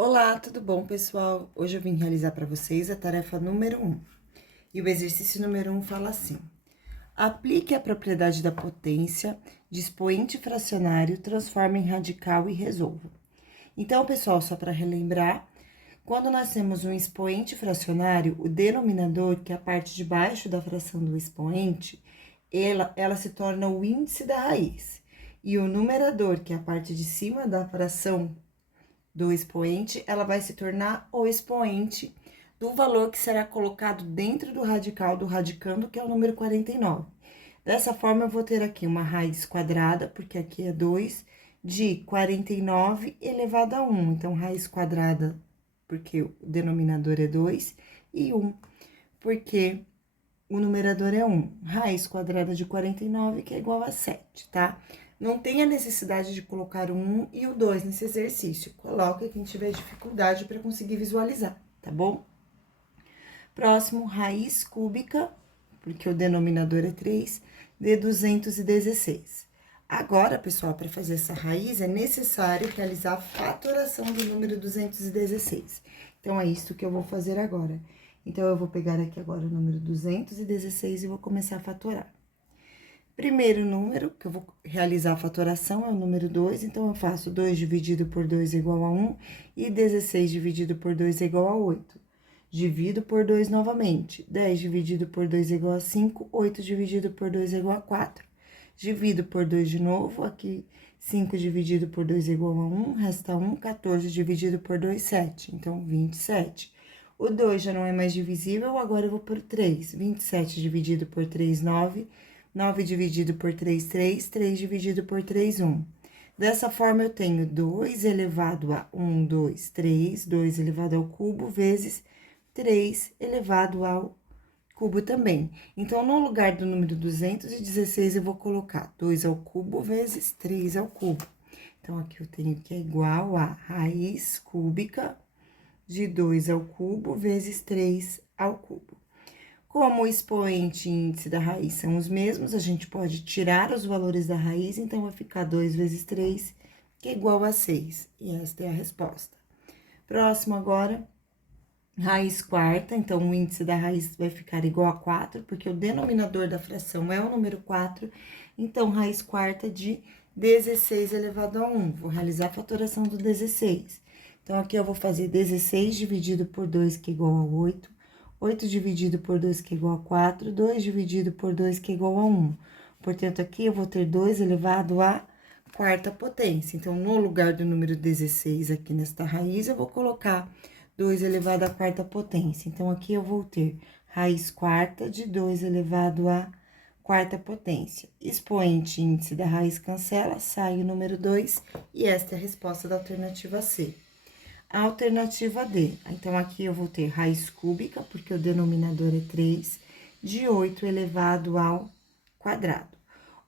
Olá, tudo bom, pessoal? Hoje eu vim realizar para vocês a tarefa número 1. E o exercício número 1 fala assim: aplique a propriedade da potência de expoente fracionário, transforme em radical e resolva. Então, pessoal, só para relembrar, quando nós temos um expoente fracionário, o denominador, que é a parte de baixo da fração do expoente, ela se torna o índice da raiz. E o numerador, que é a parte de cima da fração do expoente, ela vai se tornar o expoente do valor que será colocado dentro do radical do radicando, que é o número 49. Dessa forma, eu vou ter aqui uma raiz quadrada, porque aqui é 2, de 49 elevado a 1. Então, raiz quadrada, porque o denominador é 2, e 1, porque o numerador é 1. Raiz quadrada de 49, que é igual a 7, tá? Não tem a necessidade de colocar o 1 e o 2 nesse exercício. Coloca quem tiver dificuldade para conseguir visualizar, tá bom? Próximo, raiz cúbica, porque o denominador é 3, de 216. Agora, pessoal, para fazer essa raiz, é necessário realizar a fatoração do número 216. Então, é isso que eu vou fazer agora. Então, eu vou pegar aqui agora o número 216 e vou começar a fatorar. Primeiro número que eu vou realizar a fatoração é o número 2, então eu faço 2 dividido por 2 igual a 1 e 16 dividido por 2 igual a 8. Divido por 2 novamente, 10 dividido por 2 igual a 5, 8 dividido por 2 igual a 4. Divido por 2 de novo, aqui 5 dividido por 2 igual a 1, resta 1, 14 dividido por 2, 7, então 27. O 2 já não é mais divisível, agora eu vou por 3, 27 dividido por 3, 9, 9 dividido por 3, 3, 3 dividido por 3, 1. Dessa forma, eu tenho 2 elevado a 1, 2, 3, 2 elevado ao cubo, vezes 3 elevado ao cubo também. Então, no lugar do número 216, eu vou colocar 2 ao cubo vezes 3 ao cubo. Então, aqui eu tenho que é igual a raiz cúbica de 2 ao cubo vezes 3 ao cubo. Como o expoente e índice da raiz são os mesmos, a gente pode tirar os valores da raiz, então vai ficar 2 vezes 3, que é igual a 6. E esta é a resposta. Próximo agora, raiz quarta, então o índice da raiz vai ficar igual a 4, porque o denominador da fração é o número 4, então raiz quarta de 16 elevado a 1. Vou realizar a fatoração do 16. Então, aqui eu vou fazer 16 dividido por 2, que é igual a 8. 8 dividido por 2, que é igual a 4, 2 dividido por 2, que é igual a 1. Portanto, aqui eu vou ter 2 elevado à quarta potência. Então, no lugar do número 16 aqui nesta raiz, eu vou colocar 2 elevado à quarta potência. Então, aqui eu vou ter raiz quarta de 2 elevado à quarta potência. Expoente índice da raiz cancela, sai o número 2, e esta é a resposta da alternativa C. A alternativa D, então, aqui eu vou ter raiz cúbica, porque o denominador é 3, de 8 elevado ao quadrado.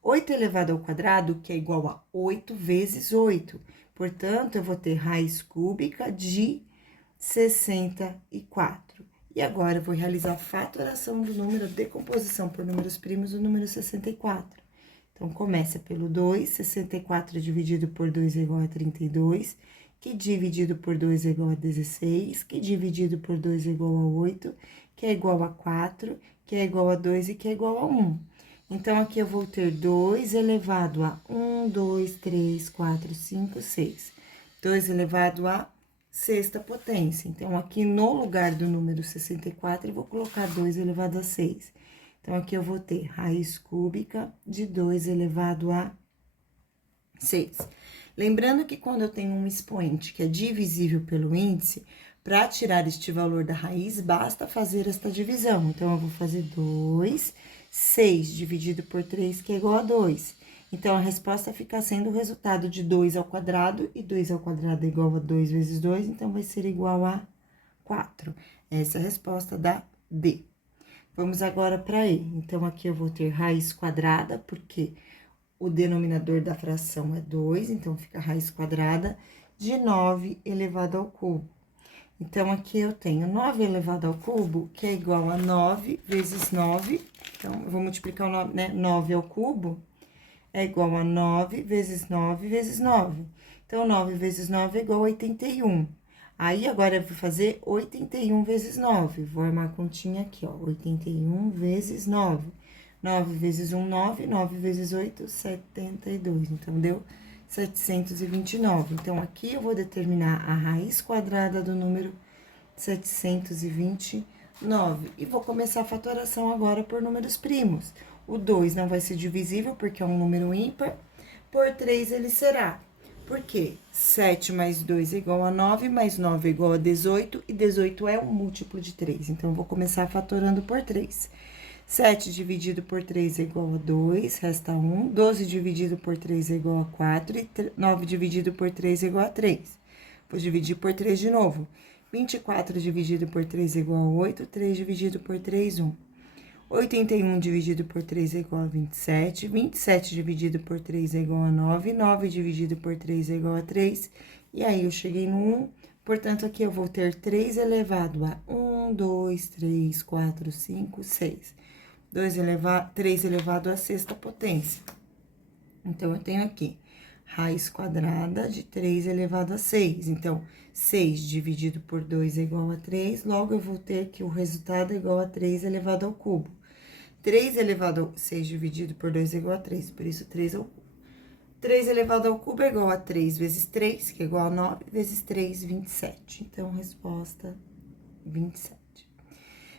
8 elevado ao quadrado, que é igual a 8 vezes 8. Portanto, eu vou ter raiz cúbica de 64. E agora, eu vou realizar a fatoração do número, decomposição por números primos do número 64. Então, começa pelo 2, 64 dividido por 2 é igual a 32, que dividido por 2 é igual a 16, que dividido por 2 é igual a 8, que é igual a 4, que é igual a 2 e que é igual a 1. Então, aqui eu vou ter 2 elevado a 1, 2, 3, 4, 5, 6. 2 elevado a sexta potência. Então, aqui no lugar do número 64, eu vou colocar 2 elevado a 6. Então, aqui eu vou ter raiz cúbica de 2 elevado a 6. Lembrando que quando eu tenho um expoente que é divisível pelo índice, para tirar este valor da raiz, basta fazer esta divisão. Então, eu vou fazer 2, 6 dividido por 3, que é igual a 2. Então, a resposta fica sendo o resultado de 2 ao quadrado, e 2 ao quadrado é igual a 2 vezes 2, então, vai ser igual a 4. Essa é a resposta da D. Vamos agora para E. Então, aqui eu vou ter raiz quadrada, porque o denominador da fração é 2, então, fica raiz quadrada de 9 elevado ao cubo. Então, aqui eu tenho 9 elevado ao cubo, que é igual a 9 vezes 9. Então, eu vou multiplicar o 9, né? 9 ao cubo é igual a 9 vezes 9 vezes 9. Então, 9 vezes 9 é igual a 81. Aí, agora, eu vou fazer 81 vezes 9. Vou armar a continha aqui, ó. 81 vezes 9. 9 vezes 1, 9. 9 vezes 8, 72. Então, deu 729. Então, aqui eu vou determinar a raiz quadrada do número 729. E vou começar a fatoração agora por números primos. O 2 não vai ser divisível, porque é um número ímpar. Por 3, ele será. Por quê? 7 mais 2 é igual a 9, mais 9 é igual a 18, e 18 é um múltiplo de 3. Então, eu vou começar fatorando por 3. 7 dividido por 3 é igual a 2, resta 1. 12 dividido por 3 é igual a 4, e 9 dividido por 3 é igual a 3. Vou dividir por 3 de novo. 24 dividido por 3 é igual a 8, 3 dividido por 3, 1. 81 dividido por 3 é igual a 27, 27 dividido por 3 é igual a 9, 9 dividido por 3 é igual a 3, e aí eu cheguei no 1, portanto, aqui eu vou ter 3 elevado a 1, 2, 3, 4, 5, 6. 3 elevado à sexta potência. Então, eu tenho aqui raiz quadrada de 3 elevado a 6. Então, 6 dividido por 2 é igual a 3, logo eu vou ter que o resultado é igual a 3 elevado ao cubo. 3 elevado a 6 dividido por 2 é igual a 3, por isso 3 ao cubo. 3 elevado ao cubo é igual a 3 vezes 3, que é igual a 9, vezes 3, 27. Então, resposta 27.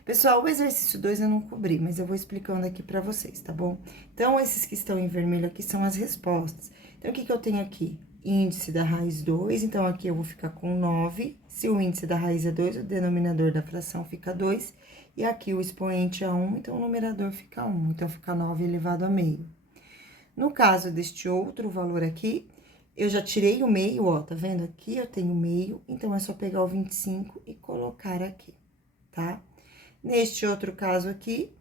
Pessoal, o exercício 2 eu não cobri, mas eu vou explicando aqui pra vocês, tá bom? Então, esses que estão em vermelho aqui são as respostas. Então, o que que eu tenho aqui? Índice da raiz 2, então, aqui eu vou ficar com 9. Se o índice da raiz é 2, o denominador da fração fica 2. E aqui o expoente é 1, então o numerador fica 1. Então, fica 9 elevado a meio. No caso deste outro valor aqui, eu já tirei o meio, ó, tá vendo? Aqui eu tenho meio, então é só pegar o 25 e colocar aqui, tá? Neste outro caso aqui,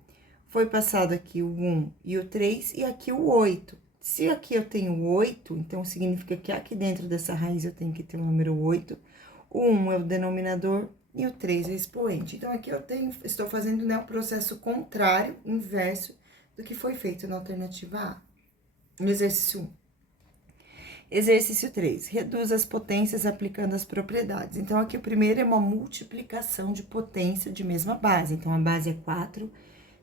foi passado aqui o 1 e o 3 e aqui o 8. Se aqui eu tenho 8, então significa que aqui dentro dessa raiz eu tenho que ter o número 8. O 1 é o denominador e o 3 é o expoente. Então, aqui eu estou fazendo, né, o processo contrário, inverso, do que foi feito na alternativa A. No exercício 1. Exercício 3. Reduz as potências aplicando as propriedades. Então, aqui o primeiro é uma multiplicação de potência de mesma base. Então, a base é 4,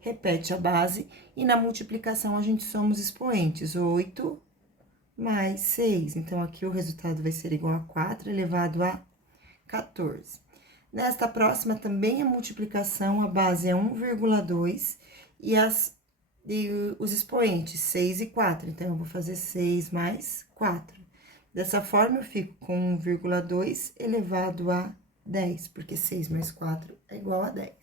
repete a base, e na multiplicação a gente soma os expoentes. 8 mais 6. Então, aqui o resultado vai ser igual a 4 elevado a 14. Nesta próxima, também a multiplicação, a base é 1,2 e os expoentes, 6 e 4. Então, eu vou fazer 6 mais 4. Dessa forma, eu fico com 1,2 elevado a 10, porque 6 mais 4 é igual a 10.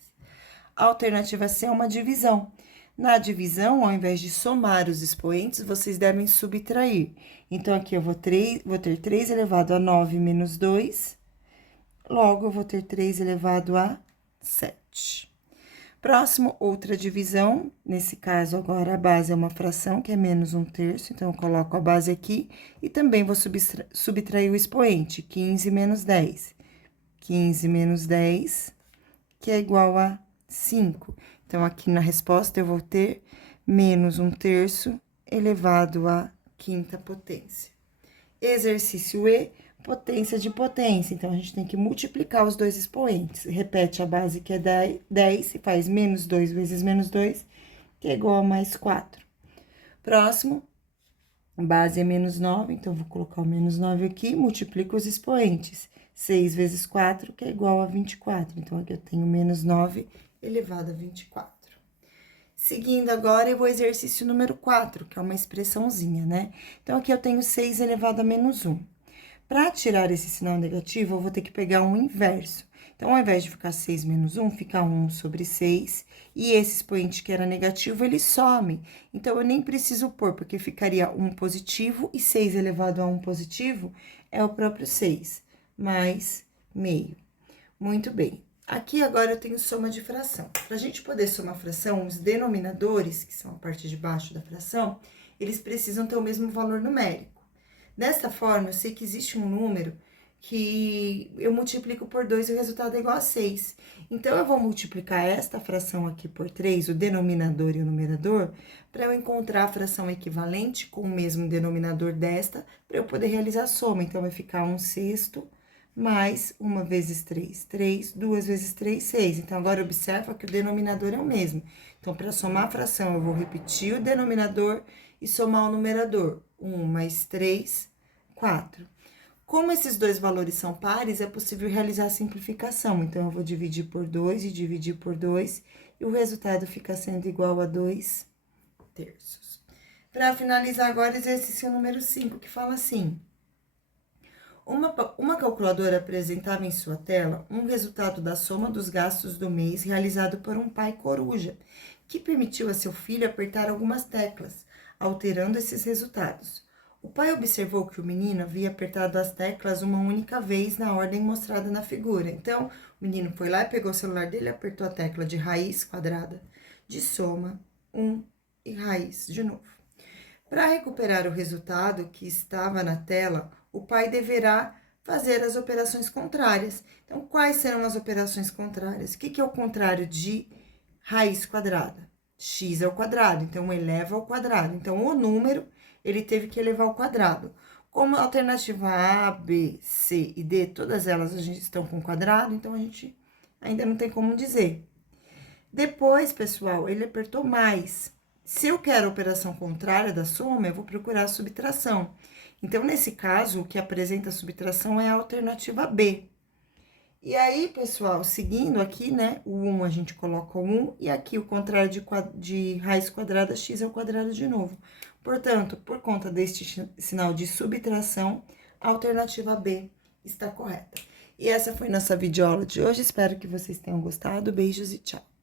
A alternativa C é uma divisão. Na divisão, ao invés de somar os expoentes, vocês devem subtrair. Então, aqui eu vou ter 3 elevado a 9 menos 2, logo eu vou ter 3 elevado a 7. Próximo, outra divisão, nesse caso agora a base é uma fração, que é menos 1/3, então eu coloco a base aqui e também vou subtrair o expoente, 15 menos 10. 15 menos 10, que é igual a 5. Então, aqui na resposta eu vou ter menos 1/3 elevado à quinta potência. Exercício E, potência de potência. Então, a gente tem que multiplicar os dois expoentes. Repete a base, que é 10, e faz menos 2 vezes menos 2, que é igual a mais 4. Próximo, a base é menos 9, então, vou colocar o menos 9 aqui, multiplico os expoentes. 6 vezes 4, que é igual a 24. Então, aqui eu tenho menos 9 elevado a 24. Seguindo agora, o exercício número 4, que é uma expressãozinha, né? Então, aqui eu tenho 6 elevado a menos 1. Para tirar esse sinal negativo, eu vou ter que pegar um inverso. Então, ao invés de ficar 6 menos 1, fica 1 sobre 6. E esse expoente que era negativo, ele some. Então, eu nem preciso pôr, porque ficaria 1 positivo e 6 elevado a 1 positivo é o próprio 6, mais meio. Muito bem. Aqui agora eu tenho soma de fração. Para a gente poder somar fração, os denominadores, que são a parte de baixo da fração, eles precisam ter o mesmo valor numérico. Dessa forma, eu sei que existe um número que eu multiplico por 2 e o resultado é igual a 6. Então, eu vou multiplicar esta fração aqui por 3, o denominador e o numerador, para eu encontrar a fração equivalente com o mesmo denominador desta, para eu poder realizar a soma. Então, vai ficar 1/6 mais 1 vezes 3, 3, 2 vezes 3, 6. Então, agora observa que o denominador é o mesmo. Então, para somar a fração, eu vou repetir o denominador e somar o numerador. 1 mais 3, 4. Como esses dois valores são pares, é possível realizar a simplificação. Então, eu vou dividir por 2 e dividir por 2, e o resultado fica sendo igual a 2 terços. Para finalizar agora, exercício número 5, que fala assim: uma calculadora apresentava em sua tela um resultado da soma dos gastos do mês realizado por um pai coruja, que permitiu a seu filho apertar algumas teclas, alterando esses resultados. O pai observou que o menino havia apertado as teclas uma única vez na ordem mostrada na figura. Então, o menino foi lá, pegou o celular dele, apertou a tecla de raiz quadrada, de soma, 1 e raiz de novo. Para recuperar o resultado que estava na tela, o pai deverá fazer as operações contrárias. Então, quais serão as operações contrárias? O que é o contrário de raiz quadrada? X é o quadrado, então eleva ao quadrado. Então, o número, ele teve que elevar ao quadrado. Como a alternativa A, B, C e D, todas elas a gente estão com quadrado, então a gente ainda não tem como dizer. Depois, pessoal, ele apertou mais. Se eu quero a operação contrária da soma, eu vou procurar a subtração. Então, nesse caso, o que apresenta a subtração é a alternativa B. E aí, pessoal, seguindo aqui, né, o 1 a gente coloca o 1, e aqui o contrário de raiz quadrada, x ao quadrado de novo. Portanto, por conta deste sinal de subtração, a alternativa B está correta. E essa foi nossa videoaula de hoje, espero que vocês tenham gostado. Beijos e tchau!